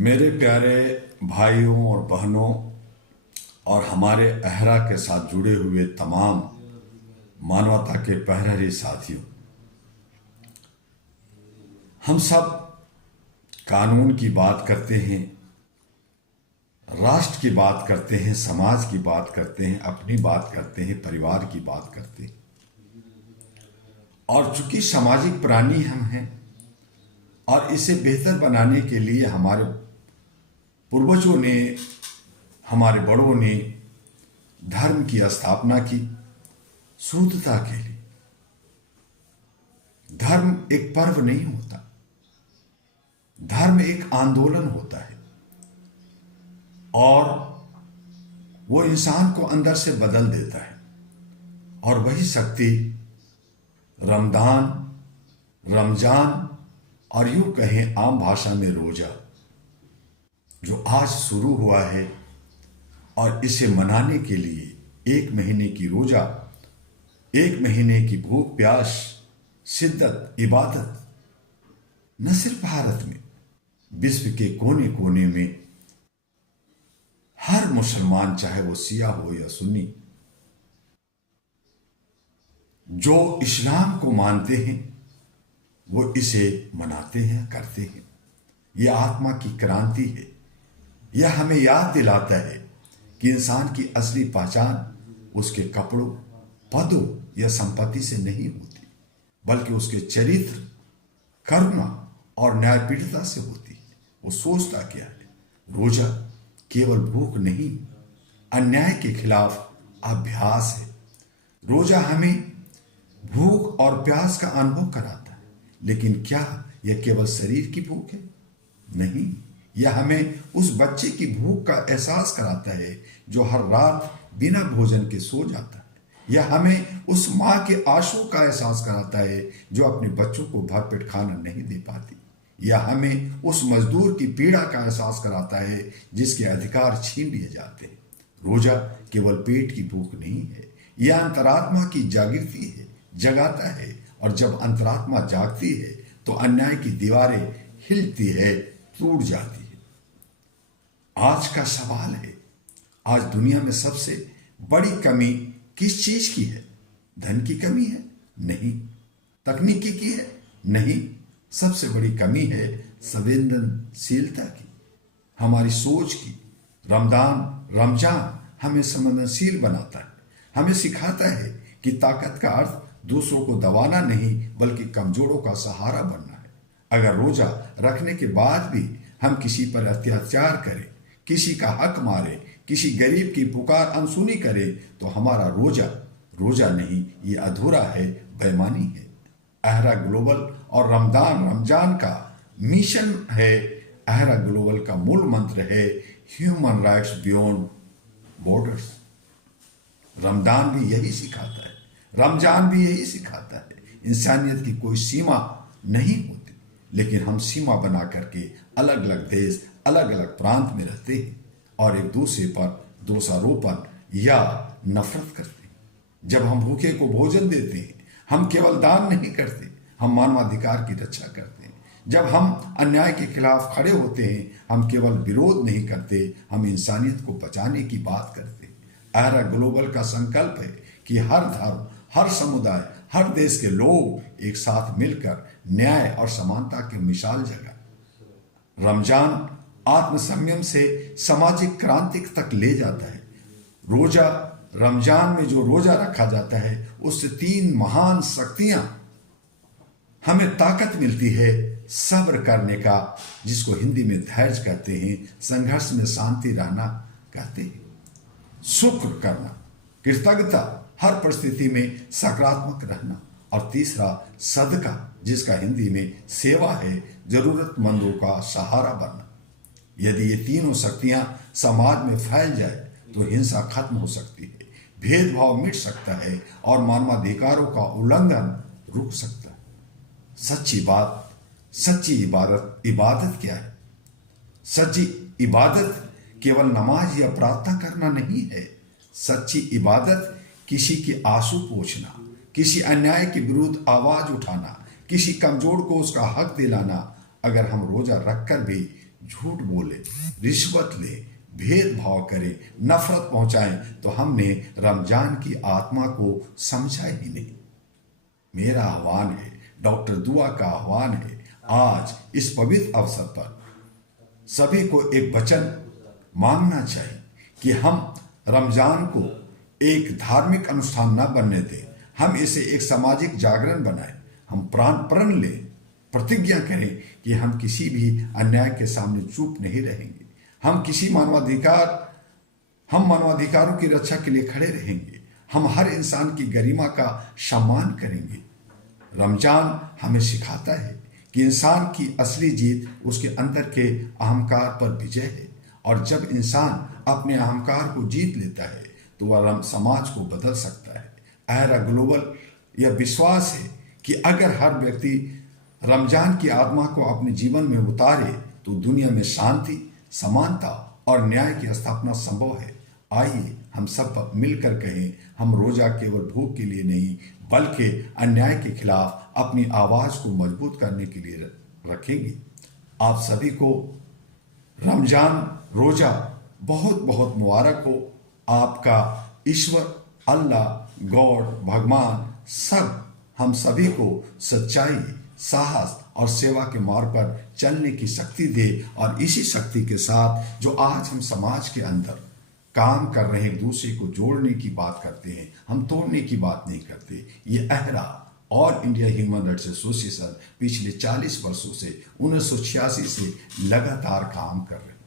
मेरे प्यारे भाइयों और बहनों और हमारे अहरा के साथ जुड़े हुए तमाम मानवता के पहरेरी साथियों, हम सब कानून की बात करते हैं, राष्ट्र की बात करते हैं, समाज की बात करते हैं, अपनी बात करते हैं, परिवार की बात करते हैं। और चूंकि सामाजिक प्राणी हम हैं और इसे बेहतर बनाने के लिए हमारे पूर्वजों ने, हमारे बड़ों ने धर्म की स्थापना की शुद्धता के लिए। धर्म एक पर्व नहीं होता, धर्म एक आंदोलन होता है और वो इंसान को अंदर से बदल देता है। और वही शक्ति रमजान और यूं कहें आम भाषा में रोजा, जो आज शुरू हुआ है, और इसे मनाने के लिए 1 महीने की रोजा, 1 महीने की भूख प्यास, शिद्दत, इबादत न सिर्फ भारत में, विश्व के कोने कोने में हर मुसलमान, चाहे वो शिया हो या सुन्नी, जो इस्लाम को मानते हैं वो इसे मनाते हैं, करते हैं। यह आत्मा की क्रांति है। यह हमें याद दिलाता है कि इंसान की असली पहचान उसके कपड़ों, पदों या संपत्ति से नहीं होती, बल्कि उसके चरित्र, करुणा और न्यायपीड़ता से होती है। वो सोचता क्या है। रोजा केवल भूख नहीं, अन्याय के खिलाफ अभ्यास है। रोजा हमें भूख और प्यास का अनुभव कराता है, लेकिन क्या यह केवल शरीर की भूख है? नहीं, यह हमें उस बच्चे की भूख का एहसास कराता है जो हर रात बिना भोजन के सो जाता है। यह हमें उस माँ के आंसू का एहसास कराता है जो अपने बच्चों को भरपेट खाना नहीं दे पाती। यह हमें उस मजदूर की पीड़ा का एहसास कराता है जिसके अधिकार छीन लिए जाते हैं। रोजा केवल पेट की भूख नहीं है, यह अंतरात्मा की जागृति है, जगाता है। और जब अंतरात्मा जागती है तो अन्याय की दीवारें हिलती है, टूट जाती है। आज का सवाल है, आज दुनिया में सबसे बड़ी कमी किस चीज की है? धन की कमी है? नहीं। तकनीकी की है? नहीं। सबसे बड़ी कमी है संवेदनशीलता की, हमारी सोच की। रमजान हमें संवेदनशील बनाता है, हमें सिखाता है कि ताकत का अर्थ दूसरों को दबाना नहीं, बल्कि कमजोरों का सहारा बनना है। अगर रोजा रखने के बाद भी हम किसी पर अत्याचार करें, किसी का हक मारे, किसी गरीब की पुकार अनसुनी करें, तो हमारा रोजा नहीं, ये अधूरा है, बेईमानी है। अहरा ग्लोबल और रमजान का मिशन है। अहरा ग्लोबल का मूल मंत्र है human rights beyond borders. Ramzan भी यही सिखाता है। इंसानियत की कोई सीमा नहीं होती, लेकिन हम सीमा बना करके अलग अलग देश, अलग अलग प्रांत में रहते हैं और एक दूसरे पर दोषारोपण या नफरत करते हैं। जब हम भूखे को भोजन देते हैं, हम केवल दान नहीं करते, हम मानवाधिकार की रक्षा करते हैं। जब हम अन्याय के खिलाफ खड़े होते हैं, हम केवल विरोध नहीं करते, हम इंसानियत को बचाने की बात करते हैं। अहरा ग्लोबल का संकल्प है कि हर धर्म, हर समुदाय, हर देश के लोग एक साथ मिलकर न्याय और समानता की मिसाल जगा। रमजान आत्मसंयम से सामाजिक क्रांति तक ले जाता है। रमजान में जो रोजा रखा जाता है, उससे 3 महान शक्तियां हमें ताकत मिलती है। सब्र करने का, जिसको हिंदी में धैर्य कहते हैं, संघर्ष में शांति रहना कहते हैं, शुक्र करना, कृतज्ञता, हर परिस्थिति में सकारात्मक रहना, और तीसरा सदका, जिसका हिंदी में सेवा है, जरूरतमंदों का सहारा बनना। यदि ये तीनों शक्तियां समाज में फैल जाए तो हिंसा खत्म हो सकती है, भेदभाव मिट सकता है और मानवाधिकारों का उल्लंघन रुक सकता है। सच्ची इबादत क्या है? सच्ची इबादत केवल नमाज या प्रार्थना करना नहीं है। सच्ची इबादत किसी की आंसू पोंछना, किसी अन्याय के विरुद्ध आवाज उठाना, किसी कमजोर को उसका हक दिलाना। अगर हम रोजा रखकर भी झूठ बोले, रिश्वत ले, भेदभाव करें, नफरत पहुंचाएं, तो हमने रमजान की आत्मा को समझा ही नहीं। मेरा आह्वान है, डॉक्टर दुआ का आह्वान है, आज इस पवित्र अवसर पर सभी को एक वचन मांगना चाहिए कि हम रमजान को एक धार्मिक अनुष्ठान न बनने दें, हम इसे एक सामाजिक जागरण बनाएं। हम प्रण लें, प्रतिज्ञा करें कि हम किसी भी अन्याय के सामने चुप नहीं रहेंगे। हम मानवाधिकारों की रक्षा के लिए खड़े रहेंगे। हम हर इंसान की गरिमा का सम्मान करेंगे। रमजान हमें सिखाता है कि इंसान की असली जीत उसके अंदर के अहंकार पर विजय है, और जब इंसान अपने अहंकार को जीत लेता है तो वह समाज को बदल सकता है। अहरा ग्लोबल यह विश्वास है कि अगर हर व्यक्ति रमजान की आत्मा को अपने जीवन में उतारे तो दुनिया में शांति, समानता और न्याय की स्थापना संभव है। आइए हम सब मिलकर कहें, हम रोजा केवल भूख के लिए नहीं बल्कि अन्याय के खिलाफ अपनी आवाज को मजबूत करने के लिए रखेंगे। आप सभी को रमजान रोजा बहुत बहुत मुबारक हो। आपका ईश्वर, अल्लाह, गॉड, भगवान सब हम सभी को सच्चाई, साहस और सेवा के मार्ग पर चलने की शक्ति दे, और इसी शक्ति के साथ जो आज हम समाज के अंदर काम कर रहे हैं, एक दूसरे को जोड़ने की बात करते हैं, हम तोड़ने की बात नहीं करते। ये अहरा और इंडिया ह्यूमन राइट्स एसोसिएशन पिछले 40 वर्षों से 1986 से लगातार काम कर रहे हैं।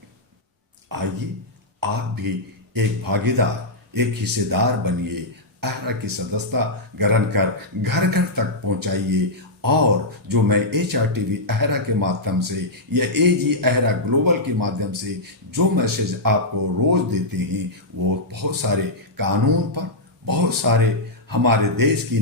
आइए आप भी एक भागीदार, एक हिस्सेदार बनिए। अहरा की सदस्यता ग्रहण कर घर घर तक पहुंचाइए, और जो मैं HRTV अहरा के माध्यम से या AG अहरा ग्लोबल के माध्यम से जो मैसेज आपको रोज देते हैं, वो बहुत सारे कानून पर, बहुत सारे हमारे देश की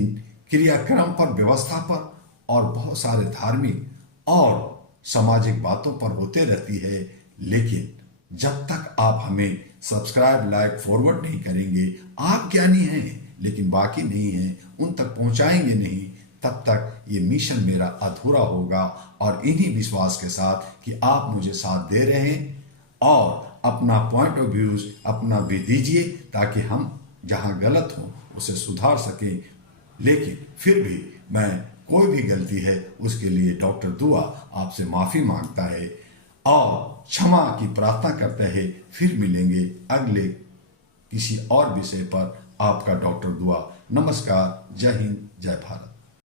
क्रियाक्रम पर, व्यवस्था पर, और बहुत सारे धार्मिक और सामाजिक बातों पर होते रहती है। लेकिन जब तक आप हमें सब्सक्राइब, लाइक, फॉरवर्ड नहीं करेंगे, आप ज्ञानी हैं लेकिन बाकी नहीं हैं, उन तक पहुंचाएंगे नहीं, तब तक ये मिशन मेरा अधूरा होगा। और इन्हीं विश्वास के साथ कि आप मुझे साथ दे रहे हैं और अपना पॉइंट ऑफ व्यूज अपना भी दीजिए, ताकि हम जहां गलत हो उसे सुधार सकें। लेकिन फिर भी मैं कोई भी गलती है उसके लिए डॉक्टर दुआ आपसे माफी मांगता है और क्षमा की प्रार्थना करता है। फिर मिलेंगे अगले किसी और विषय पर। आपका डॉक्टर दुआ। नमस्कार, जय हिंद, जय भारत।